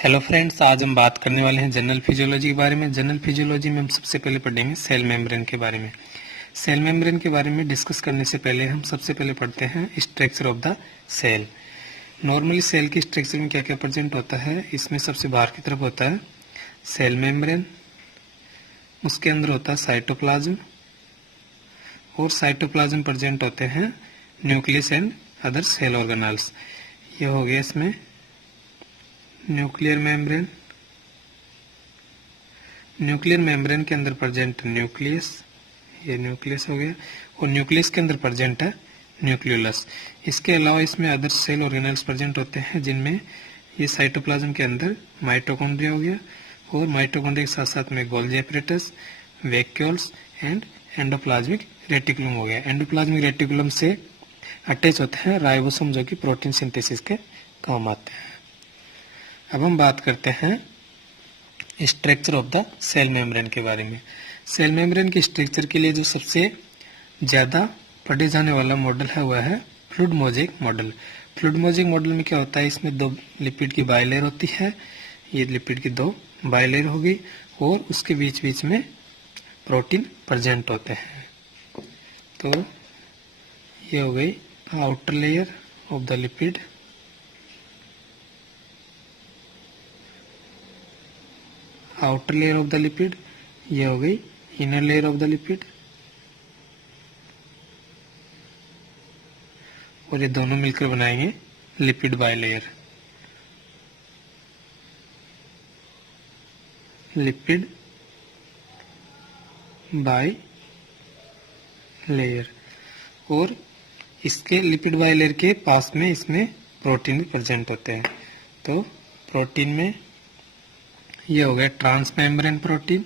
Hello friends, आज हम बात करने वाले हैं जनरल फिजियोलॉजी के बारे में। जनरल फिजियोलॉजी में हम सबसे पहले पढ़ेंगे सेल मेम्ब्रेन के बारे में। सेल मेम्ब्रेन के बारे में डिस्कस करने से पहले हम सबसे पहले पढ़ते हैं structure of the cell. Normally cell की स्ट्रक्चर में क्या क्या प्रेजेंट होता है, इसमें सबसे बाहर की तरफ होता है सेल मेम्ब्रेन, उसके अंदर होता है साइटोप्लाज्म, और साइटोप्लाज्म प्रेजेंट होते हैं nucleus and other cell organelles. ये हो गया इसमें न्यूक्लियर मेम्ब्रेन। न्यूक्लियर मेम्ब्रेन के अंदर प्रेजेंट न्यूक्लियस, ये न्यूक्लियस हो गया, और न्यूक्लियस के अंदर प्रेजेंट है न्यूक्लियोलस। इसके अलावा इसमें अदर सेल ऑर्गेनल्स प्रेजेंट होते हैं, जिनमें ये साइटोप्लाज्म के अंदर माइटोकॉन्ड्रिया हो गया, और माइटोकॉन्ड्रिया के साथ साथ में Golgi apparatus, vacuoles and endoplasmic reticulum हो गया। एंडोप्लाज्मिक रेटिकुलम से अटैच होते हैं राइबोसोम, जो कि प्रोटीन सिंथेसिस के काम आते हैं। अब हम बात करते हैं structure of the cell membrane के बारे में। सेल मेम्ब्रेन के स्ट्रक्चर के लिए जो सबसे ज़्यादा पढ़े जाने वाला मॉडल है वह है fluid mosaic model. Fluid mosaic model में क्या होता है, इसमें दो लिपिड की बाइलेयर होती है। ये लिपिड की दो बाइलेयर होगी, और उसके बीच बीच में प्रोटीन प्रेजेंट होते हैं। तो ये हो गई outer layer of the lipid, outer layer of the lipid. ये हो गई inner layer of the lipid, और ये दोनों मिलकर बनाएंगे lipid bilayer. Lipid by layer, और इसके लिपिड बाइलेयर के पास में इसमें प्रोटीन भी प्रेजेंट होते हैं। तो प्रोटीन में ये हो गया trans membrane protein,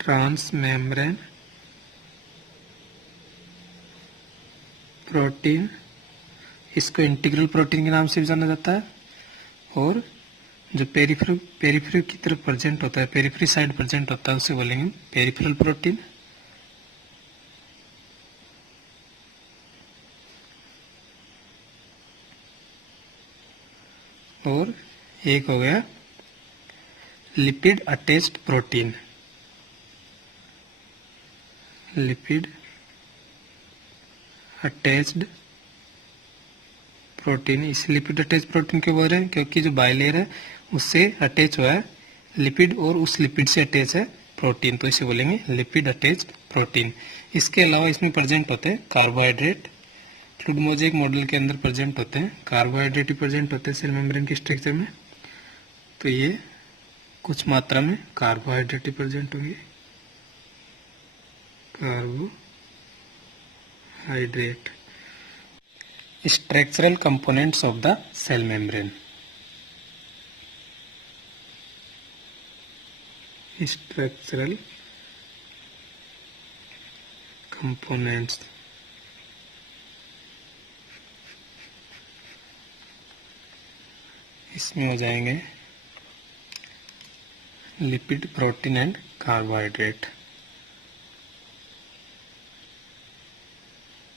trans membrane protein, इसको इंटीग्रल प्रोटीन के नाम से भी जाना जाता है। और जो पेरिफेरल की तरफ प्रेजेंट होता है, पेरिफेरी साइड प्रेजेंट होता है, उसे बोलेंगे पेरिफेरल प्रोटीन। और एक हो गया lipid attached protein, lipid attached protein. इस लिपिड अटैच प्रोटीन क्यों बोल रहे हैं, क्योंकि जो बाइलेयर है उससे अटैच हुआ है लिपिड, और उस लिपिड से अटैच है प्रोटीन, तो इसे बोलेंगे लिपिड अटैच्ड प्रोटीन। इसके अलावा इसमें प्रेजेंट होते हैं कार्बोहाइड्रेट। फ्लूइड मोज़ेक मॉडल के अंदर प्रेजेंट होते हैं कार्बोहाइड्रेट ही प्रेजेंट होते हैं सेल मेम्ब्रेन के स्ट्रक्चर में। तो ये कुछ मात्रा में कार्बोहाइड्रेट ही प्रेजेंट होंगे, carbohydrate. Structural components of the cell membrane. Structural components, इसमें हो जाएंगे lipid, protein and carbohydrate.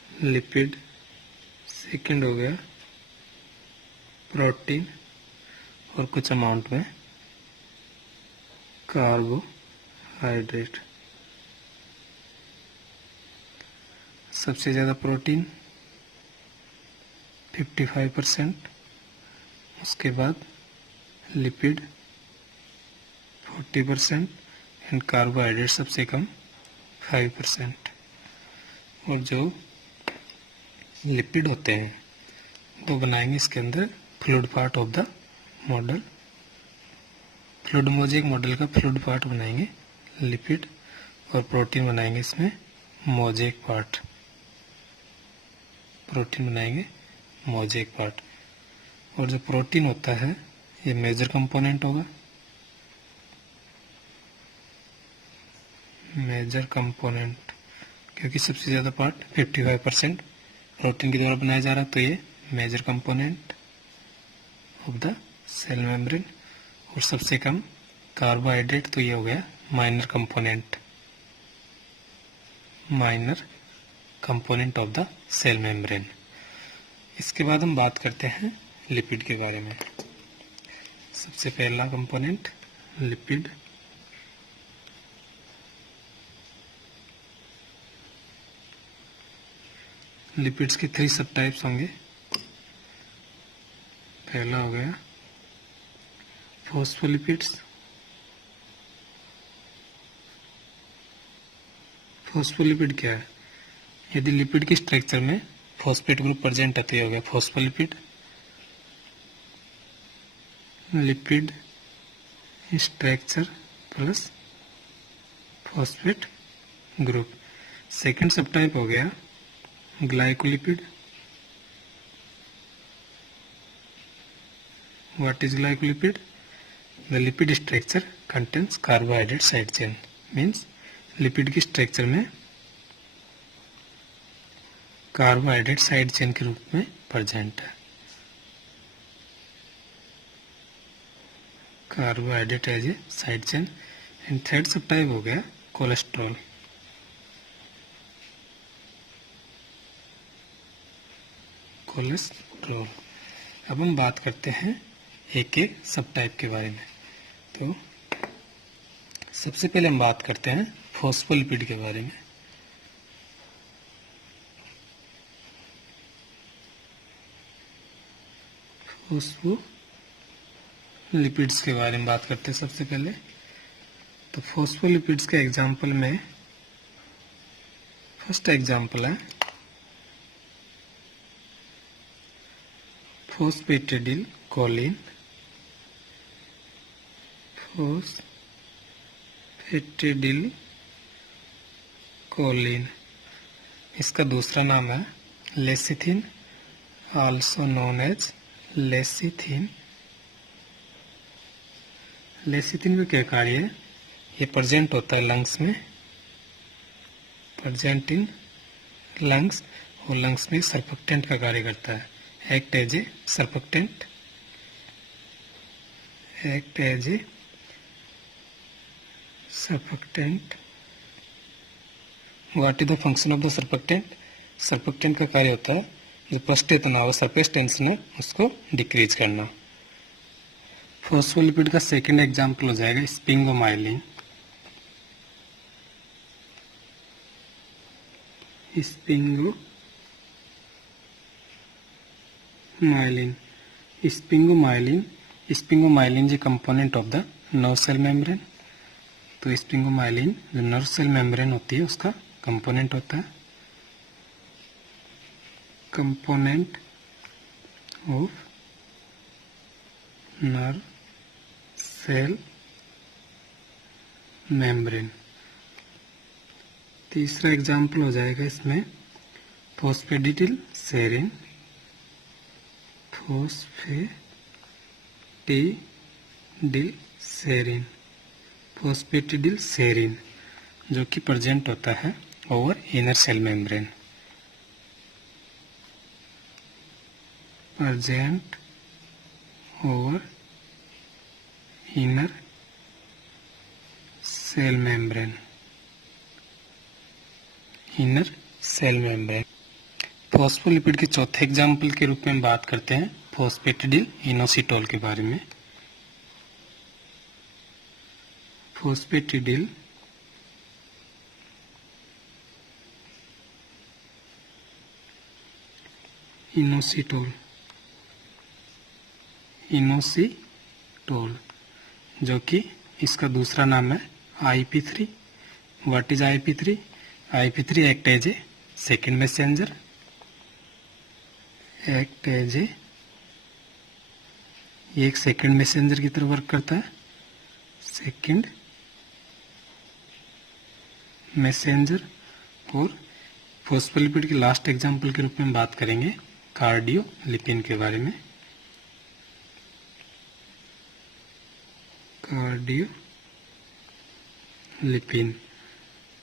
Lipid, second हो गया प्रोटीन, और कुछ अमाउंट में कार्बोहाइड्रेट। सबसे ज़्यादा प्रोटीन 55%, उसके बाद लिपिड 40% एंड कार्बोहाइड्रेट सबसे कम 5%। और जो लिपिड होते हैं वो बनाएंगे इसके अंदर fluid part of the model. Fluid mosaic model का फ्लूइड पार्ट बनाएंगे लिपिड, और प्रोटीन बनाएंगे इसमें मोज़ेक पार्ट, प्रोटीन बनाएंगे मोज़ेक पार्ट। और जो प्रोटीन होता है ये मेजर कंपोनेंट होगा, मेजर कंपोनेंट, क्योंकि सबसे ज़्यादा पार्ट 55% प्रोटीन के द्वारा बनाया जा रहा है, तो ये major component of the cell membrane. और सबसे कम कार्बोहाइड्रेट, तो ये हो गया minor component, minor component of the cell membrane. इसके बाद हम बात करते हैं लिपिड के बारे में। सबसे पहला कंपोनेंट लिपिड। लिपिड्स के 3 सब टाइप्स होंगे। पहला हो गया फॉस्फोलिपिड्स। फॉस्फोलिपिड क्या है? यदि लिपिड के स्ट्रक्चर में फॉस्फेट ग्रुप प्रेजेंट है तो ये हो गया phospholipid. Lipid structure plus phosphate group. Second sub type हो गया glycolipid. What is glycolipid? The lipid structure contains carbohydrate side chain. Means lipid के स्ट्रक्चर में कार्बोहाइड्रेट साइड चेन के रूप में प्रेजेंट है। Carbohydrate as a side chain. And third sub type हो गया कोलेस्ट्रॉल। कोलेस्ट्रॉल। अब हम बात करते हैं एक एक सब टाइप के बारे में। तो सबसे पहले हम बात करते हैं फॉस्फोलिपिड के बारे में। फॉस्फोलिपिड्स के बारे में बात करते हैं सबसे पहले। तो फॉस्फोलिपिड्स के एग्जाम्पल में फर्स्ट एग्जाम्पल है फॉस्फेटिडिल कोलिन। Phosphatidyl choline. इसका दूसरा नाम है lecithin, also known as lecithin. Lecithin में क्या कार्य है? ये प्रेजेंट होता है लंग्स में, प्रेजेंट इन लंग्स, और लंग्स में सर्फेक्टेंट का कार्य करता है। Act as a surfactant. Act as a surfactant. What is the function of the surfactant? Surfactant का कार्य होता है जो पृष्ठीय तनाव सरफेस टेंशन है उसको डिक्रीज करना। फॉस्फोलिपिड का सेकंड एग्जांपल हो जाएगा स्पिंगोमाइलिन। स्पिंगोमाइलिन। स्पिंगोमाइलिन जो component of the nerve cell membrane. तो स्पिंगोमाइलिन जो नर्व सेल मेम्ब्रेन होती है उसका कंपोनेंट होता है। Component of nerve cell membrane. तीसरा एग्जाम्पल हो जाएगा इसमें phosphatidyl serine. Phosphatidyl serine. Phosphatidyl serine जो कि प्रेजेंट होता है over inner cell membrane. Present over inner cell membrane. Inner cell membrane. Phospholipid के चौथे एग्जाम्पल के रूप में बात करते हैं फॉस्फेटिडिल इनोसिटोल के बारे में। Phosphatidyl inositol. इनोसिटोल जो कि इसका दूसरा नाम है IP3। What is IP3? IP3 act as a second messenger. Act as a, ये एक सेकेंड मैसेंजर की तरह वर्क करता है। Second messenger. और फॉस्फोलिपिड के लास्ट एग्जाम्पल के रूप में बात करेंगे कार्डियोलिपिन के बारे में। Cardiolipin.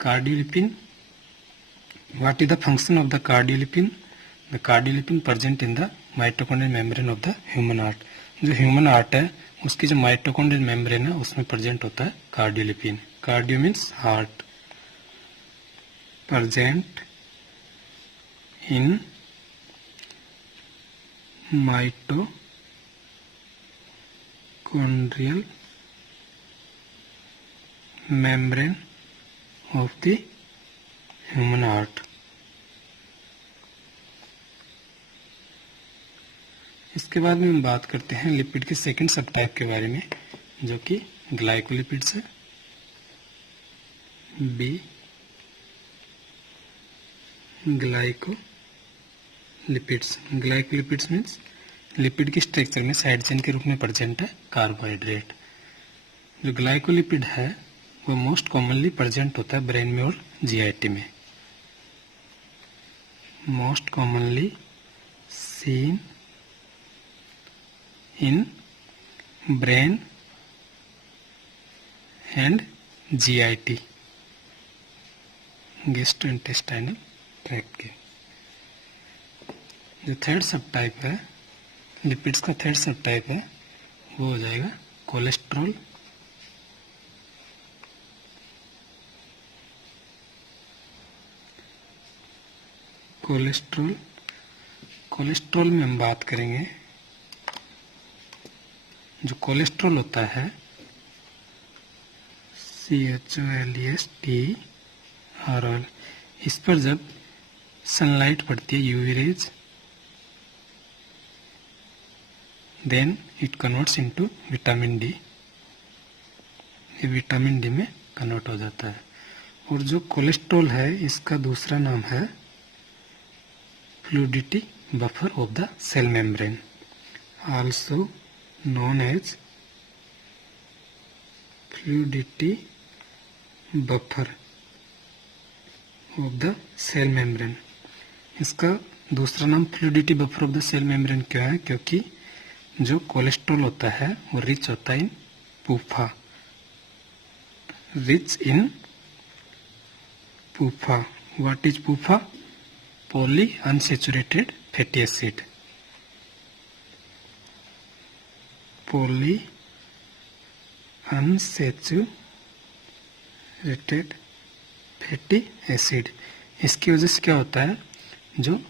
Cardiolipin, what is the function of the cardiolipin? The cardiolipin present in the mitochondrial membrane of the human heart। जो ह्यूमन हार्ट है उसकी जो माइटोकॉन्ड्रियल मेम्ब्रेन है उसमें प्रेजेंट होता है cardiolipin. Cardio means heart. Present in mitochondrial membrane of the human heart. इसके बाद में हम बात करते हैं लिपिड के सेकंड सब टाइप के बारे में, जो कि ग्लाइकोलिपिड्स है। B glycolipids. Glycolipids means lipid के स्ट्रक्चर में साइड चेन के रूप में प्रेजेंट है कार्बोहाइड्रेट। जो ग्लाइकोलिपिड है वो मोस्ट कॉमनली प्रेजेंट होता है ब्रेन में और जीआईटी में। Most commonly seen in brain and GIT, gastrointestinal tract के। जो थर्ड सब टाइप है लिपिड्स का, थर्ड सब टाइप है वो हो जाएगा कोलेस्ट्रॉल। कोलेस्ट्रॉल में हम बात करेंगे, जो कोलेस्ट्रॉल होता है CHOLESTROL, इस पर जब सनलाइट पड़ती है UV rays, then it converts into vitamin D. ये विटामिन डी में कन्वर्ट हो जाता है। और जो कोलेस्ट्रॉल है इसका दूसरा नाम है fluidity buffer of the cell membrane, also known as fluidity buffer of the cell membrane। इसका दूसरा नाम fluidity buffer of the cell membrane क्यों है? क्योंकि जो कोलेस्ट्रॉल होता है वो रिच होता है in PUFA, rich in PUFA. What is PUFA? Poly unsaturated fatty acid. Poly unsaturated fatty acid. इसकी वजह से क्या होता है, जो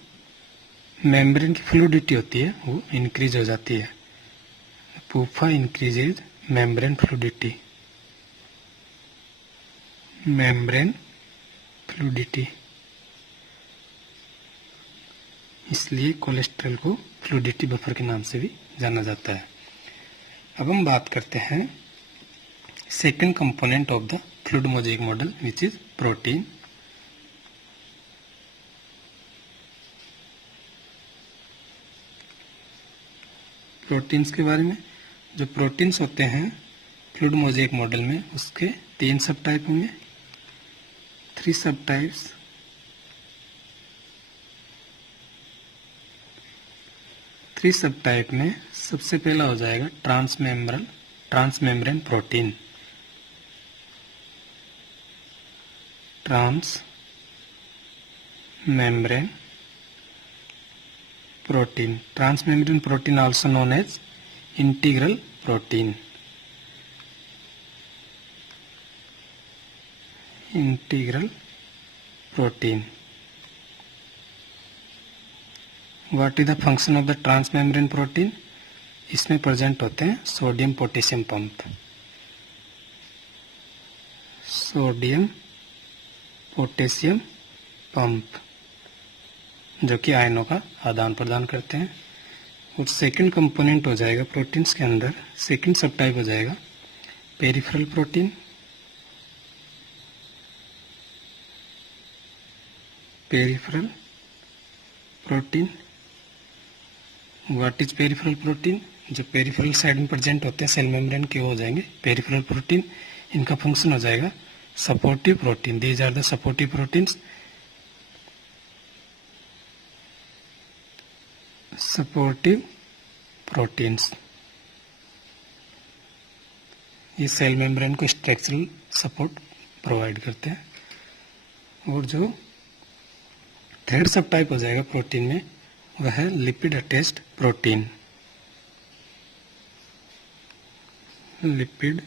मेम्ब्रेन की फ्लूइडिटी होती है वो इंक्रीज हो जाती है। PUFA increases membrane fluidity, membrane fluidity, इसलिए कोलेस्ट्रॉल को फ्लूइडिटी बफर के नाम से भी जाना जाता है। अब हम बात करते हैं second component of the fluid mosaic model which is protein. Proteins के बारे में, जो प्रोटीन्स होते हैं फ्लूइड मोज़ेक मॉडल में उसके 3 सब टाइप होंगे, 3 सब टाइप्स। थ्री सब टाइप में सबसे पहला हो जाएगा transmembrane protein. Transmembrane protein also known as integral protein। What is the function of the transmembrane protein? इसमें प्रेजेंट होते हैं sodium potassium pump, sodium potassium pump, जो कि आयनों का आदान प्रदान करते हैं। और सेकंड कंपोनेंट हो जाएगा प्रोटीन्स के अंदर, सेकंड सब टाइप हो जाएगा peripheral protein. Peripheral protein, what is peripheral protein? जो पेरिफेरल साइड में प्रेजेंट होते हैं सेल मेम्ब्रेन के हो जाएंगे पेरिफेरल प्रोटीन। इनका फंक्शन हो जाएगा supportive protein. These are the supportive proteins. Supportive proteins ये सेल मेम्ब्रेन को स्ट्रक्चरल सपोर्ट प्रोवाइड करते हैं। और जो थर्ड सब टाइप हो जाएगा प्रोटीन में वह है lipid attached protein. Lipid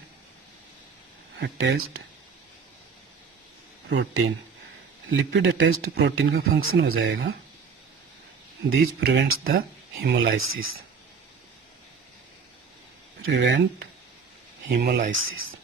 attached protein, lipid attached protein का फंक्शन हो जाएगा this prevents the hemolysis, prevent hemolysis.